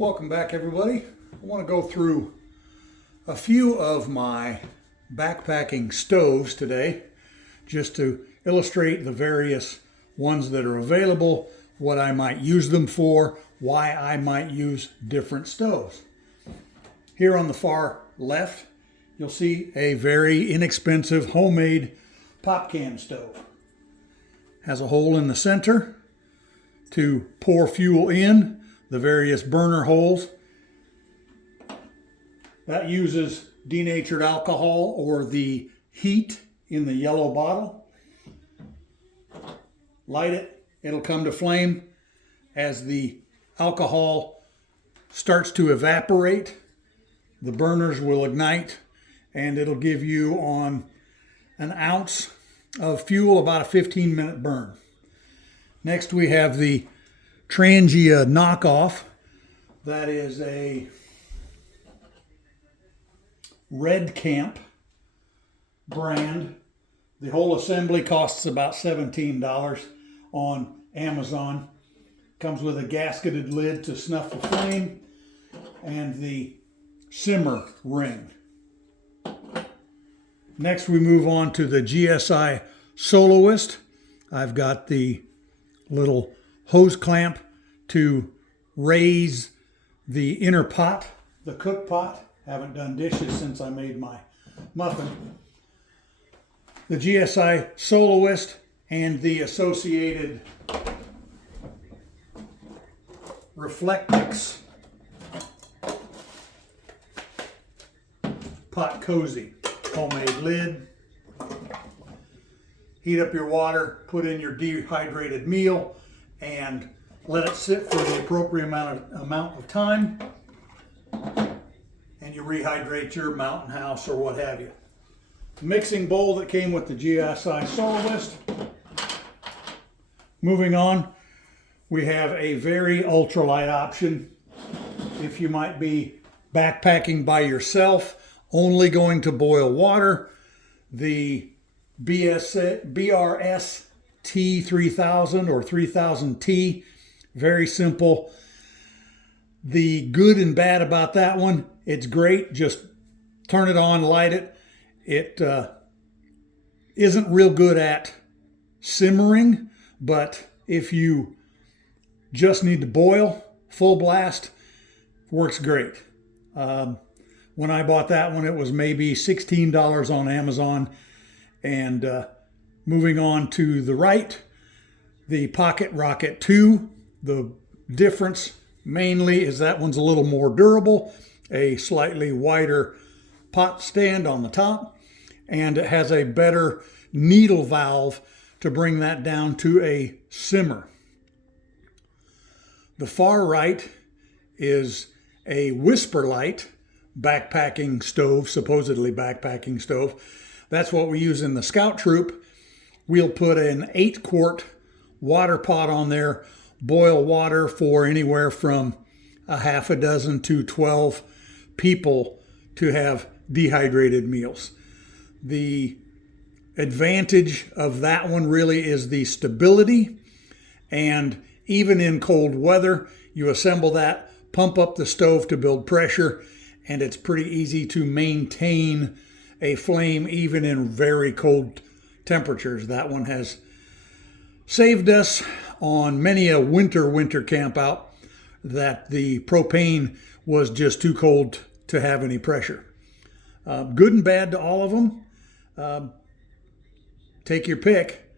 Welcome back, everybody. I want to go through a few of my backpacking stoves today just to illustrate the various ones that are available, what I might use them for, why I might use different stoves. Here on the far left, you'll see a very inexpensive homemade pop can stove. Has a hole in the center to pour fuel in, the various burner holes. That uses denatured alcohol or the heat in the yellow bottle. Light it, it'll come to flame. As the alcohol starts to evaporate, the burners will ignite and it'll give you on an ounce of fuel about a 15-minute burn. Next we have the Trangia knockoff. That is a Red Camp brand. The whole assembly costs about $17 on Amazon. Comes with a gasketed lid to snuff the flame and the simmer ring. Next we move on to the GSI Soloist. I've got the little hose clamp to raise the inner pot, the cook pot. Haven't done dishes since I made my muffin. The GSI Soloist and the associated Reflectix pot cozy. Homemade lid. Heat up your water, put in your dehydrated meal, and let it sit for the appropriate amount of time, and you rehydrate your Mountain House or what have you. Mixing bowl that came with the GSI Soloist. Moving on, we have a very ultralight option. If you might be backpacking by yourself, only going to boil water, the BRS T3000 or 3000T, very simple. The good and bad about that one, it's great. Just turn it on, light it. It isn't real good at simmering, but if you just need to boil, full blast, works great. When I bought that one, it was maybe $16 on Amazon. And moving on to the right, the Pocket Rocket 2. The difference mainly is that one's a little more durable, a slightly wider pot stand on the top, and it has a better needle valve to bring that down to a simmer. The far right is a Whisperlite backpacking stove, supposedly backpacking stove. That's what we use in the Scout Troop. We'll put an 8-quart water pot on there, boil water for anywhere from a half a dozen to 12 people to have dehydrated meals. The advantage of that one really is the stability, and even in cold weather, you assemble that, pump up the stove to build pressure, and it's pretty easy to maintain a flame even in very cold temperatures. That one has saved us on many a winter camp out that the propane was just too cold to have any pressure. Good and bad to all of them. Take your pick.